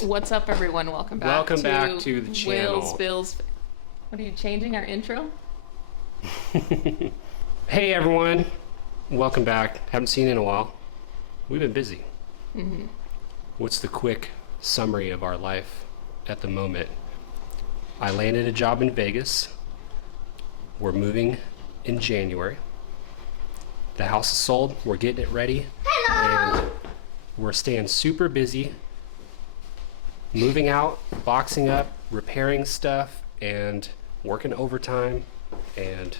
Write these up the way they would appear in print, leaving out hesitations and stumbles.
right. What's up, everyone? Welcome back. Welcome back to the channel. Wills, Bills. What are you changing our intro? Hey, everyone. Welcome back. Haven't seen you in a while. We've been busy. What's the quick summary of our life at the moment? I landed a job in Vegas. We're moving in January. The house is sold. We're getting it ready. Hello. And we're staying super busy, moving out, boxing up, repairing stuff, and working overtime, and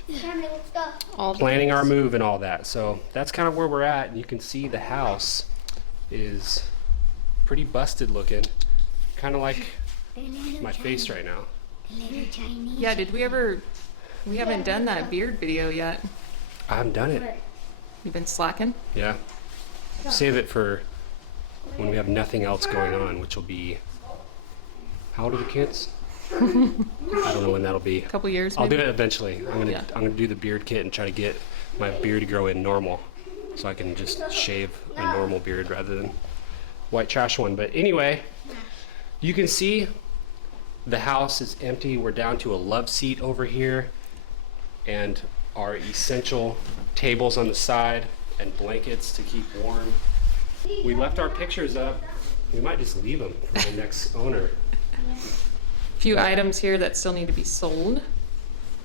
planning our move and all that. So that's kind of where we're at. And you can see the house is pretty busted looking, kind of like my face right now. Yeah, we haven't done that beard video yet. I haven't done it. You've been slacking? Yeah. Save it for when we have nothing else going on, which will be, how old are the kids? I don't know when that'll be. A couple years, I'll maybe? do it eventually. I'm gonna do the beard kit and try to get my beard to grow in normal, so I can just shave a normal beard rather than white trash one. But anyway, you can see the house is empty. We're down to a love seat over here, and our essential tables on the side and blankets to keep warm. We left our pictures up. We might just leave them for the next owner. Few items here that still need to be sold.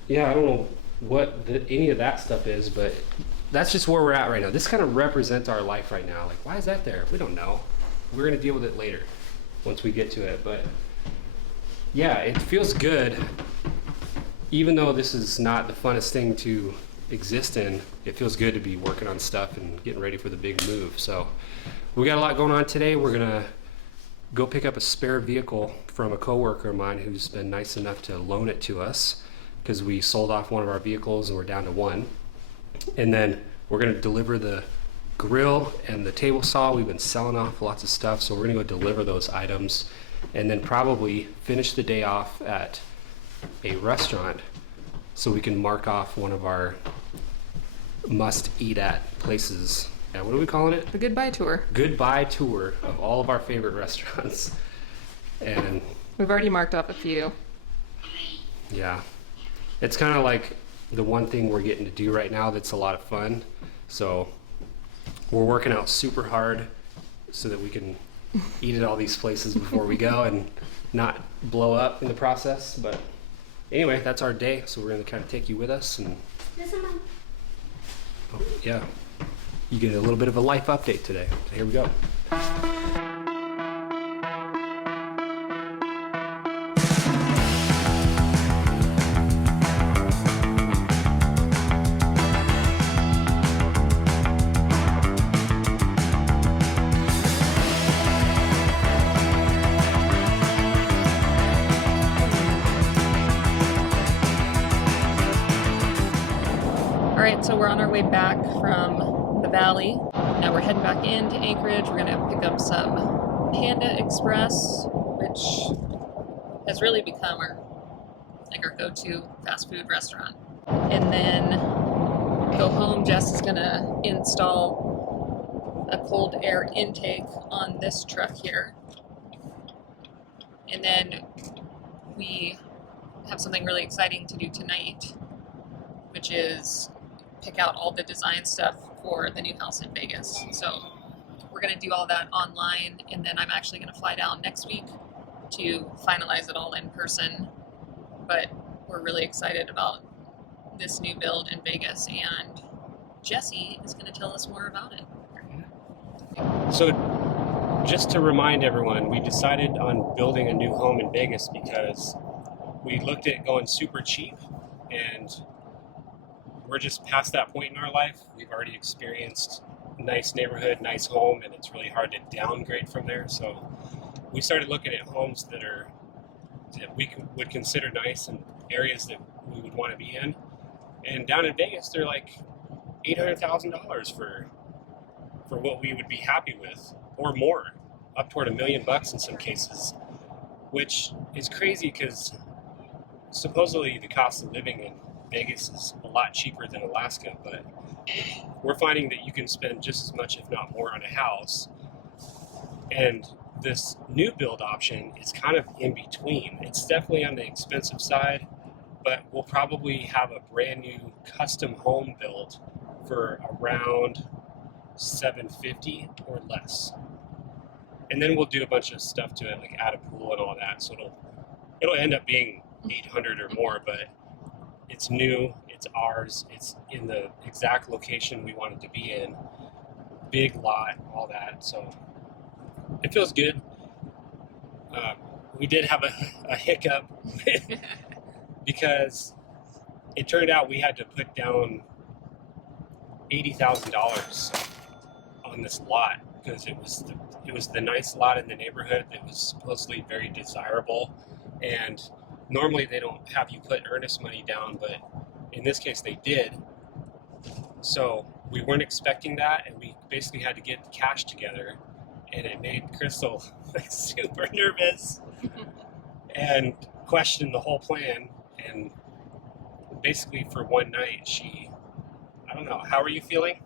Yeah, I don't know what any of that stuff is, but that's just where we're at right now. This kind of represents our life right now. Like, why is that there? We don't know. We're gonna deal with it later once we get to it. But yeah, it feels good. Even though this is not the funnest thing to exist in, it feels good to be working on stuff and getting ready for the big move. So we got a lot going on today. We're gonna go pick up a spare vehicle from a coworker of mine who's been nice enough to loan it to us, because we sold off one of our vehicles and we're down to one. And then we're gonna deliver the grill and the table saw. We've been selling off lots of stuff, so we're gonna go deliver those items and then probably finish the day off at a restaurant so we can mark off one of our must eat at places. Yeah, what are we calling it? The goodbye tour. Goodbye tour of all of our favorite restaurants. And We've already marked off a few. yeah, it's kind of like the one thing we're getting to do right now that's a lot of fun. So we're working out super hard so that we can eat at all these places before we go and not blow up in the process. But anyway, that's our day, so we're going to kind of take you with us. And yeah, you get a little bit of a life update today. So here we go. All right, so we're on our way back from the valley. Now we're heading back into Anchorage. We're gonna pick up some Panda Express, which has really become our go-to fast food restaurant. And then go home. Jess is gonna install a cold air intake on this truck here. And then we have something really exciting to do tonight, which is pick out all the design stuff for the new house in Vegas. So we're gonna do all that online, and then I'm actually gonna fly down next week to finalize it all in person. But we're really excited about this new build in Vegas, and Jesse is gonna tell us more about it. So just to remind everyone, we decided on building a new home in Vegas because we looked at going super cheap, and we're just past that point in our life. We've already experienced a nice neighborhood, nice home, and it's really hard to downgrade from there. So we started looking at homes that we would consider nice in areas that we would want to be in. And down in Vegas, they're like $800,000 for what we would be happy with, or more, up toward $1 million in some cases, which is crazy because supposedly the cost of living in Vegas is a lot cheaper than Alaska, but we're finding that you can spend just as much, if not more, on a house. And this new build option is kind of in between. It's definitely on the expensive side, but we'll probably have a brand new custom home built for around $750 or less. And then we'll do a bunch of stuff to it, like add a pool and all that. So it'll end up being $800 or more, but it's new, it's ours, it's in the exact location we want it to be in. Big lot, all that. So it feels good. We did have a hiccup because it turned out we had to put down $80,000 on this lot because it was the nice lot in the neighborhood that was supposedly very desirable, and normally they don't have you put earnest money down, but in this case they did. So we weren't expecting that, and we basically had to get the cash together, and it made Crystal like super nervous and question the whole plan. And basically for one night I don't know, how are you feeling?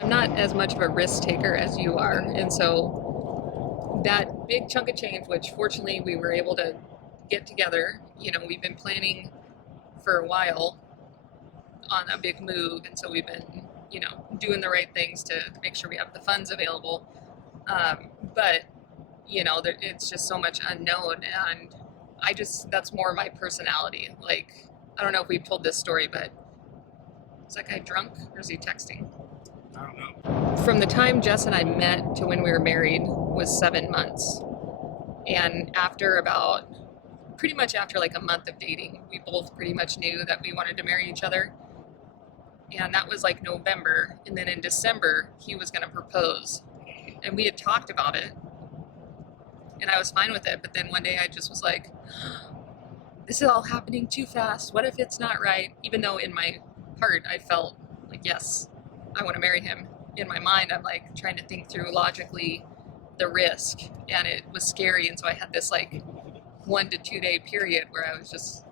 I'm not as much of a risk taker as you are, and so that big chunk of change, which fortunately we were able to get together, we've been planning for a while on a big move, and so we've been doing the right things to make sure we have the funds available, but it's just so much unknown, and that's more my personality. Like, I don't know if we've told this story, but is that guy drunk or is he texting? I don't know. From the time Jess and I met to when we were married was 7 months. And pretty much after like a month of dating, we both pretty much knew that we wanted to marry each other. And that was like November. And then in December, he was going to propose. And we had talked about it. And I was fine with it. But then one day I just was like, this is all happening too fast. What if it's not right? Even though in my heart I felt like, yes, I want to marry him. In my mind, I'm like trying to think through logically the risk, and it was scary. And so I had this like 1 to 2 day period where I was just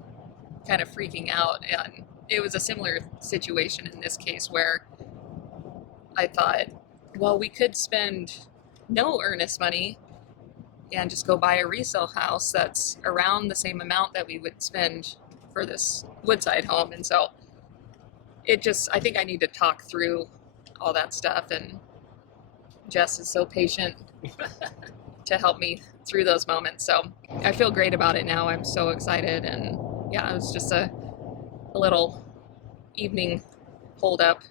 kind of freaking out. And it was a similar situation in this case where I thought, well, we could spend no earnest money and just go buy a resale house that's around the same amount that we would spend for this Woodside home. And so I think I need to talk through all that stuff, and Jess is so patient to help me through those moments. So I feel great about it now. I'm so excited, and yeah, it was just a little evening hold up.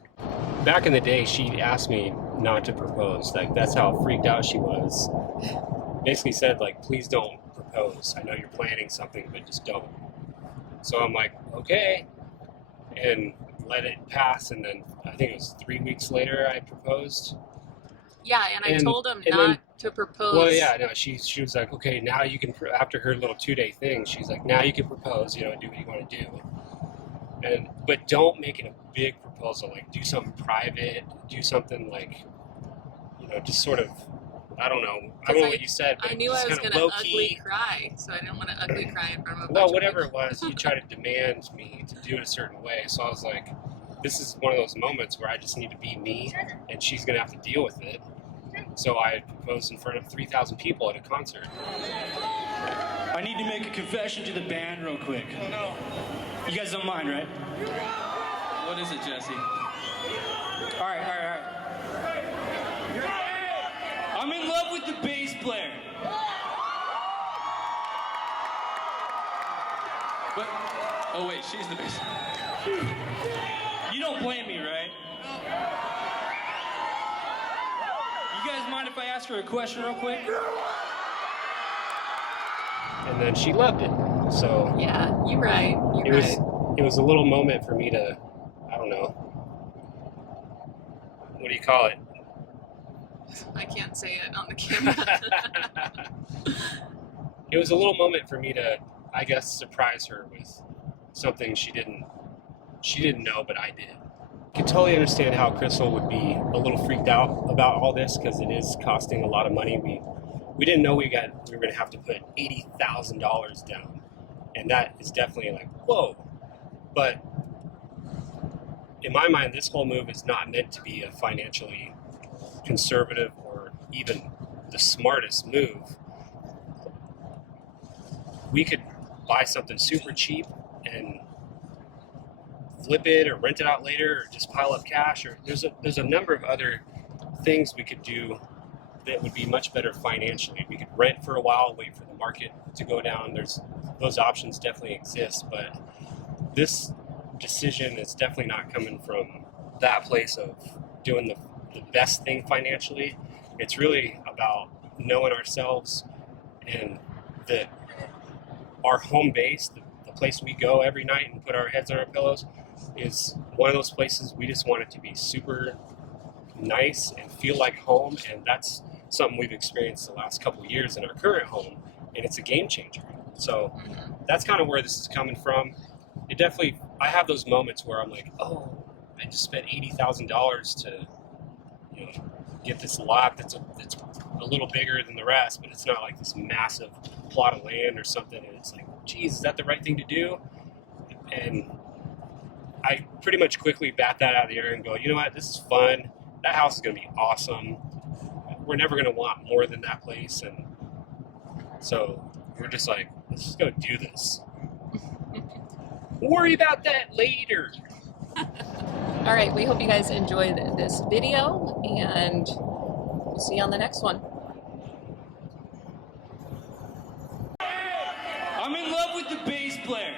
Back in the day, she asked me not to propose. Like, that's how freaked out she was. Basically said, like, please don't propose. I know you're planning something, but just don't. So I'm like, okay, and let it pass. And then I think it was 3 weeks later I proposed. Yeah, and I told him not to propose. Well, yeah, no, she was like, okay, now you can, after her little 2 day thing, she's like, now you can propose, do what you want to do. But don't make it a big proposal, like do something private, do something like, just sort of, I don't know what you said, but I knew I was going to ugly cry, so I didn't want to ugly cry in front of a bunch of whatever people. it was, you tried to demand me to do it a certain way, so I was like, this is one of those moments where I just need to be me, and she's going to have to deal with it. So I proposed in front of 3,000 people at a concert. I need to make a confession to the band real quick. Oh, no. You guys don't mind, right? What is it, Jesse? All right. I'm in love with the bass player. But, oh wait, she's the bass. You don't blame me, right? You guys mind if I ask her a question real quick? And then she loved it. So Yeah, you're right. it was a little moment for me to, I don't know, what do you call it? I can't say it on the camera. It was a little moment for me to, I guess, surprise her with something she didn't know, but I did. I can totally understand how Crystal would be a little freaked out about all this because it is costing a lot of money. We didn't know we were going to have to put $80,000 down, and that is definitely like, whoa. But in my mind, this whole move is not meant to be a financially conservative or even the smartest move. we could buy something super cheap and flip it or rent it out later or just pile up cash, or there's a number of other things we could do that would be much better financially. We could rent for a while, wait for the market to go down. Those options definitely exist, but this decision is definitely not coming from that place of doing the best thing financially. It's really about knowing ourselves and that our home base, the place we go every night and put our heads on our pillows, is one of those places we just want it to be super nice and feel like home. And that's something we've experienced the last couple of years in our current home, and it's a game changer. So that's kind of where this is coming from. It definitely, I have those moments where I'm like, oh, I just spent $80,000 to, you know, get this lot that's a little bigger than the rest, but it's not like this massive plot of land or something. And it's like, geez, is that the right thing to do? And I pretty much quickly bat that out of the air and go, you know what, this is fun. That house is going to be awesome. We're never going to want more than that place. And so we're just like, let's just go do this. Worry about that later. All right, we hope you guys enjoyed this video, and we'll see you on the next one. I'm in love with the bass player.